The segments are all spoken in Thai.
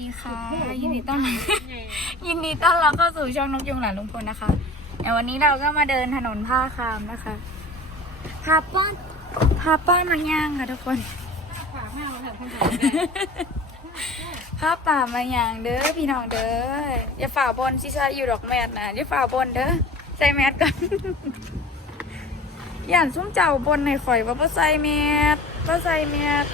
ดีค่ะ ยินดีต้อนรับยินดีต้อนรับเข้าสู่ช่องนกยุงหลานลุงพลนะคะเดี๋ยววันนี้เราก็มาเดินถนนผ้าคามนะคะพาป้อนพาป้อนมาย่างค่ะทุกคนฝากแม่เอาเถอะท่านภาพป่ามาอย่างเด้อพี่น้องเด้ออย่าฝ่าบนซิซาอยู่ดอกแมดนะอย่าฝ่าบนเด้อใส่แมสก่อนย่านซุ้มเจ้าบนในข่อยว่าบ่ใส่แมสบ่ใส่แมส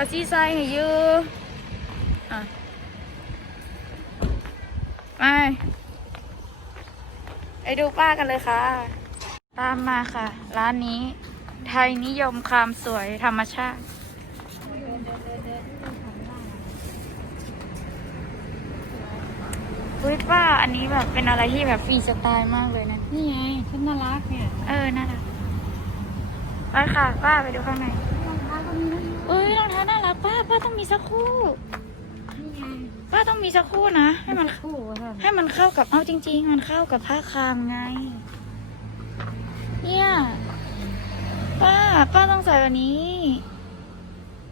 ก็ซิใส่ให้ยืออะไปไปดูป้ากันเลยค่ะ ตามมาค่ะ ร้านนี้ ไทยนิยมความสวยธรรมชาติเฮ้ยป้าอันนี้แบบเป็นอะไรที่แบบฟรีสไตล์มากเลยนะ นี่ไงฉันน่ารักเนี่ย เออ น่ารักไปค่ะ ป้าไปดูข้างใน เท้าก็มีนะเอ้ยรองเท้าน่ารักป้าป้าต้องมีสักคู่นี่ไงป้าต้องมีสักคู่นะ ให้มันคู่ค่ะให้มันเข้ากับเอาจริง ๆ มันเข้ากับผ้าคามไง เนี่ย ป้าป้าต้องใส่แบบนี้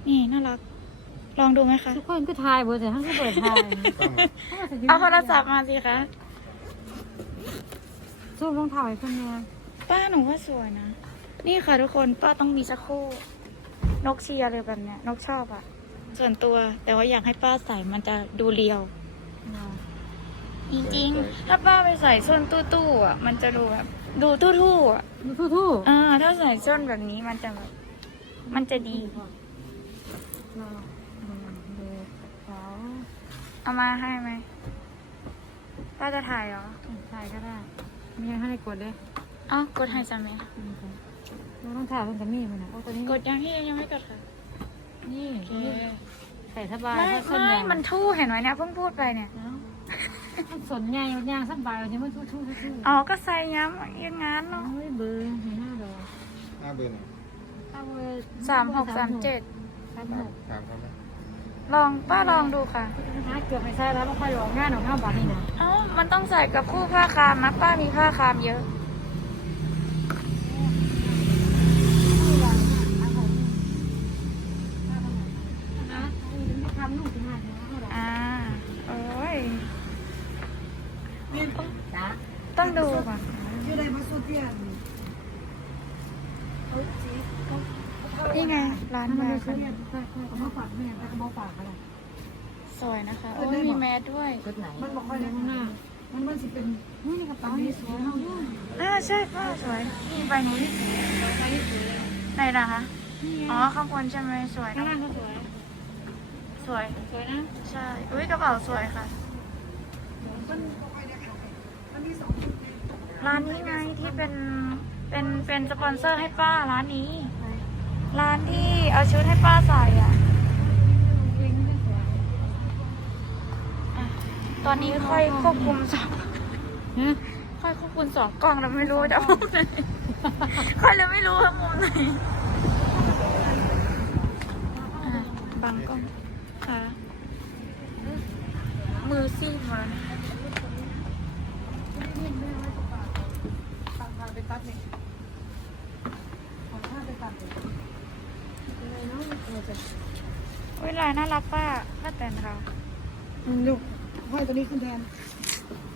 นี่น่ารัก ลองดูไหมคะทุกคนก็ทายเบอร์แต่ทั้งก็เปิดทายเอาโทรศัพท์มาสิคะสู้รองเท้าให้คนเนี่ยป้าหนูว่าสวยนะ นี่ค่ะทุกคนป้าต้องมีสักคู่ นกเชียร์เลยแบบเนี้ยนกชอบอะส่วนตัวแต่ว่าอยากให้ป้าใส่มันจะดูเรียว จริงๆ ถ้าป้าไปใส่ส้นตู้ๆอะมันจะดูแบบ ดูทู่ๆอะดูทู่ทู่อ่าถ้าใส่ส้นแบบนี้มันจะแบบมันจะดีเราดูเขาเอามาให้ไหมป้าจะถ่ายเหรอทายก็ได้ มีให้กดเลยเอ้าวกดให้จะไหม รองเท้ามันจะมีมันนะโอ้ตัวนี้กดยังพี่ยังไม่กดค่ะ นี่โอเคใส่สบายไม่ถ้าส้นไม่ ใหญ่มันทู่เห็นไหมเนี่ยเพิ่งพูดไปเนี่ยมันสนใหญ่ยางสบายนี่มันทู่ทู่ทู่อ๋อ ก็ใส่ย้ำอย่างงั้นเนาะเฮ้ยเบอร์เห็นหน้าดอกหน้าเบอร์ไหนเอาเบอร์สามหกสามเจ็ดสามหกถามเขาไหมลองป้าลองดูค่ะถ้าเกือบไม่ใช่แล้วไม่ค่อยออกงานออกงานแบบนี้นะเอ้ามันต้องใส่กับคู่ผ้าคามนะป้ามีผ้าคามเยอะ ทำลูกถึงมาถึงเท่าไหร่ อ่า โอ้ย จ้า ต้องดูก่อน อยู่ ในมาสุดที่อันนี่ไงร้านมันแม่เลยค่ะเรียนใช่ใช่ก็มาฝากแม่แต่ก็มาฝากอะไร สวยนะคะโอ้ยมีแมสด้วยชุดไหนมันบอกค่อยในข้างหน้า มันมันสิเป็นนี่กระเป๋านี่สวยเท่าด้วยอ่าใช่ป้าสวยนี่ใบนี้ไหนนะคะอ๋อข้างบนใช่ไหมสวยข้างนะล่างก็สวย สวย สวยนะใช่อุ้ยกระเป๋าสวยค่ะ ร้านนี้ไงที่เป็นเป็นเป็นสปอนเซอร์ให้ป้าร้านนี้ ร้านที่เอาชุดให้ป้าใส่อะเองไม่สวยอะตอนนี้ค่อยควบคุมสองฮะค่อยควบคุมสองกล้องแล้วไม่รู้จะมุมไหนค่อยเลยไม่รู้ว่ามุมไหนอะบังกล้องค่ะมือซีดหมาแล้วเนี่ย ไปตัดเนี่ยของข้าไปตัดเนี่ยอะไรเนาะเราจะอุ้ยลายน่ารักป้าป้าแตนค่ะลูกห้อยตัวนี้ขึ้นแทน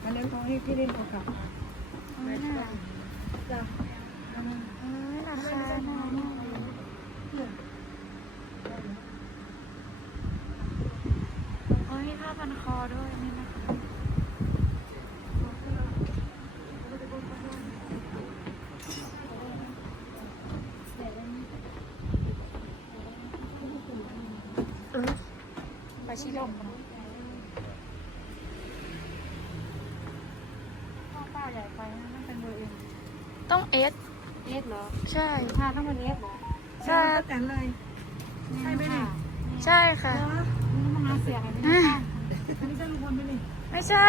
อันนี้เขาให้พี่เล่นกับกับอุ้ยน่ารักจ้ะเอ้ยราคาน่ารักมากเลยโอ้ยมีผ้าพันคอด้วยนี่นะคะ เออไป ชิลมป้าใหญ่ไปนะนั่นเป็นเบอร์เองต้องเอสเอสเหรอใช่ผ้าต้องเป็นเอสเหรอใช่แต่งเลยใช่ไหมเนี่ยใช่ค่ะนี่มันหาเสียงอะไรไม่ได้อันนี้ใช่ลุงพลไหมนี่ไม่ใช่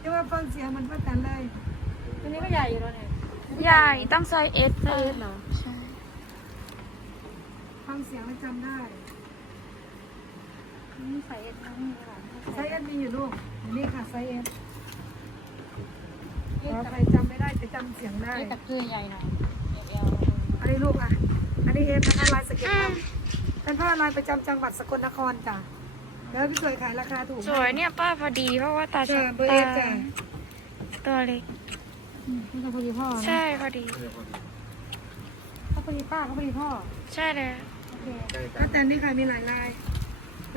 ที่ว่าฟังเสียงมันป้าแตนเลยตัวนี้ก็ใหญ่อยู่แล้วเนี่ยใหญ่ต้องไซส์เอสไซส์ S เหรอใช่ฟังเสียงแล้วจำได้ นี่ไซส์เอสนะนี่ค่ะไซส์เอสมีอยู่ลูกนี่ค่ะไซส์เอสขอใครจำไม่ได้แต่จำเสียงได้แต่คือใหญ่หน่อยอันนี้ลูกอะ อันนนี้เอฟนะคะลายสเก็ตทำเป็นผ้าลายประจำจังหวัดสกลนครจ้ะแล้วพี่สวยขายราคาถูกสวยเนี่ยป้าพอดีเพราะว่าตาจ้ะฉันเบอร์เอฟจ้ะตัวเล็กนี่ก็พอดีพ่อใช่พอดีเขาพอดีป้าเขาพอดีพ่อ ใช่เลยโอเคก็แต่นี่ค่ะมีหลายลาย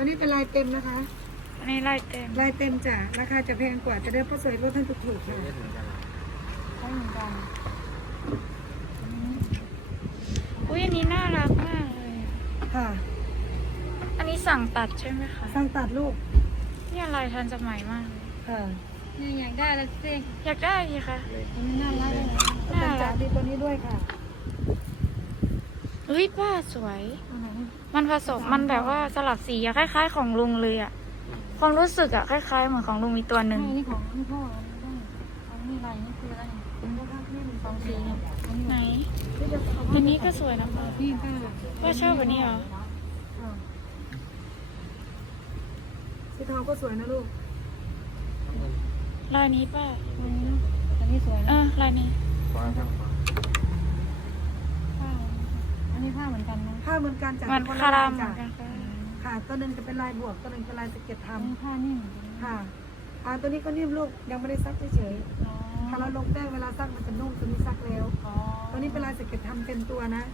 ตัวนี้เป็นลายเต็มนะคะ อันนี้ลายเต็มลายเต็มจ้ะราคาจะแพงกว่าจะได้พ่อสวยลดให้ถูกๆค่ะใช่เหมือนกัน อุ้ยอันนี้น่ารักมากเลยอะค่ะ อันนี้สั่งตัดใช่ไหมคะสั่งตัดลูก เนี่ยลายทันสมัยมากเลยค่ะเนี่ยอยากได้แล้วสิอยากได้สิคะอันนี้น่ารักเลยนะน่าแต่รัจ๋ากดีตัวนี้ด้วยค่ะเฮ้ยป้าสวยอันไหน มันผสมมันแบบว่าสลับสีอะคล้าย ๆ ของลุงเลยอะความรู้สึกอะคล้าย ๆ เหมือนของลุงมีตัวหนึ่งอันนี้ของพี่พ่ออันนี้ได้อันนี้ลายนี่คืออะไรสองสีเนี่ยอันนี้ไหนอันนี้ก็สวยนะป้านี่ป้าป้าชอบแบบนี้เหรอค่ะสีทองก็สวยนะลูกลายนี้ป้าอันนี้สวยเอนะอลายนี้ ผ้าอันนี้ผ้าเหมือนกันนะผ้าเหมือนกันจากมันคนคาละราลายมเหมืจ้ะอนกันค่ะค่ะตัวหนึงจะเป็นลายบวกตัวหนึงเป็นลายสเก็ตทอันนี้ผ้านิ่มเหมือนกันำค่ะอ่าตัวนี้ก็นิ่มลูกยังไม่ได้ซักเฉยอ๋อๆถ้าเราลงแป้งเวลาซักมันจะนุ่มตัวนี้ซักแล้วอ๋อตัวนี้เป็นลายสเก็ตทำเต็มตัวนะ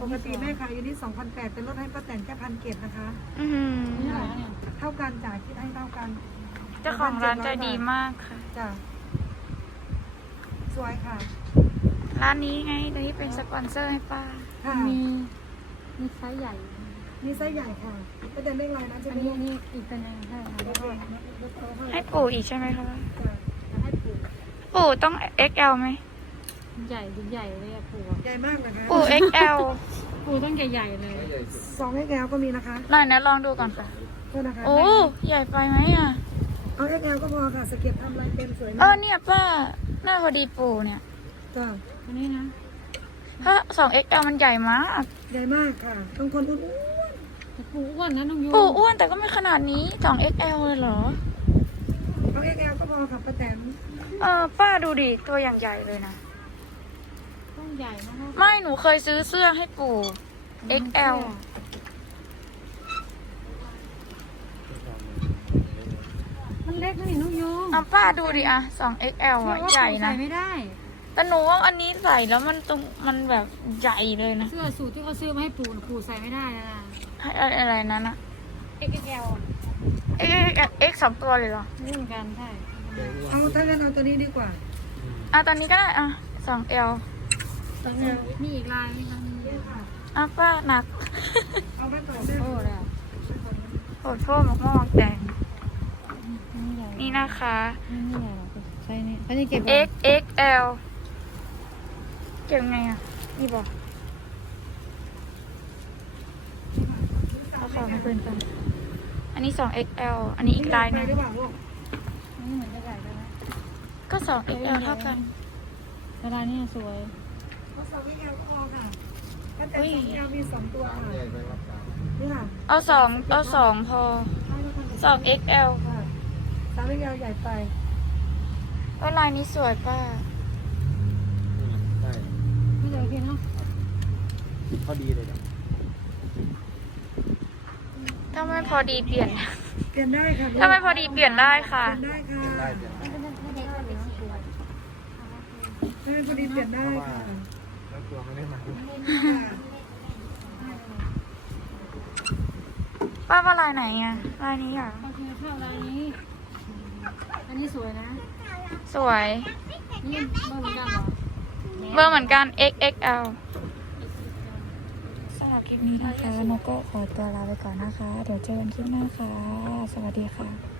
ปกติแม่ขายอยู่ที่2,800แต่ลดให้ป้าแตนแค่พันเกตนะคะอือหือนี่อะไรเนี่ยเท่ากันจ่ายคิดให้เท่ากันเจ้าของร้านใจดีมากค่ะจ้ะสวยค่ะ ร้านนี้ไงตัวนี้เป็นสปอนเซอร์ให้ป้า ค่ะมีมีไซส์ใหญ่ มีไซส์ใหญ่ค่ะป้าแตนเรียกอะไรนะใช่อัไหนมนี้ลูกอันนี้อีกตัวหนึงใช่ค่ะแล้วก็ให้ปู่อีกใช่ไหมคะจ้ะให้ปลูกปู่ต้อง XL ไหมใหญ่ดูใหญ่เลยอะปู่ใหญ่มากนะคะปู่ XL ปู่ต้องใหญ่ๆเลยสองให้แล้วก็มีนะคะหน่อยนะลองดูก่อนค่ะโทษนะคะโอ้ใหญ่ไปไหมอะ เอา XL ก็พอค่ะสเก็ตทำลายเต็มสวยเอมาอกเนี่ยป้าหน้าพอดีปู่เนี่ย จ้ะอันนี้นะ ถ้า 2XL มันใหญ่มากใหญ่มากค่ะต้องคนอ้วนแต่ปู่อ้วนนะน้องยูปู่อ้วนแต่ก็ไม่ขนาดนี้ 2XL เลยเหรอๆเอา XL ก็พอค่ะป้าแตนเออป้าดูดิตัวอย่างใหญ่เลยนะต้องใหญ่นะคะ ไม่หนูเคยซื้อเสื้อให้ปู่ XL มันเล็กนะนี่น้องยูอะป้าดูดิอะ 2XL อะใหญ่นะใส่ไม่ได้ แต่หนูว่าอันนี้ใส่แล้วมันตรงมันแบบใหญ่เลยนะเสื้อสูทที่เขาซื้อมาให้ปู่น่ะปู่ใส่ไม่ได้นะให้อะไรนั้นอะ XL X X สองตัวเลยเหรอนี่เหมือนกันใช่เอาถ้างั้นเอาตัวนี้ดีกว่าอะตอนนี้ก็ได้อะสอง L ตอนนี้นี่อีกลายนี่มันเนี่ยค่ะอะป้าหนัก เอาไปต่อได้โอ้เลยอะโหโทษมากมากแต่นี่ใหญ่นี่นะคะ นี่ใหญ่เหรอใช่นี่อันนี้เก็บ X X L เก็บไงอะ นี่บอกเอาของให้เพื่อนกันอันนี้สอง XL อันนี้อีกลายหไปนึงหรือเปล่าลูกนี่เหมือนจะใหญ่เลยนะก็สอง XL เท่ากันแต่ลายนี่สวยเอาสอง XL ก็พอค่ะป้าแตนสอง XL มีสองตัวค่ะ นี่ค่ะเอาสองเอาสองพอสอง XL ค่ะสาม XL ใหญ่ไปก็ลายนี้สวยป้า ไม่ใหญ่เพียงเนาะ พอดีเลยนะถ้าไม่พอดีเปลี่ยน เปลี่ยนได้ค่ะถ้าไม่พอดีเปลี่ยนได้ค่ะ เปลี่ยนได้ค่ะได้จ้ะไม่ได้ไม่ได้ก็เหลือสวยถ้าไม่พอดีเปลี่ยนได้เพราะว่าค่ะแล้วตัวไม่ได้มาป้าว่าลายไหนอะลายนี้เหรอะ โอเคชอบลายนี้ อันนี้สวยนะ สวย นี่เบอร์เหมือนกันเหรอเบอร์เหมือนกัน XXL สำหรับคลิป นี้นะคะนกก็ขอตัวลาไปก่อนนะคะ เดี๋ยวเจอกันคลิปหน้าค่ะ สวัสดีค่ะ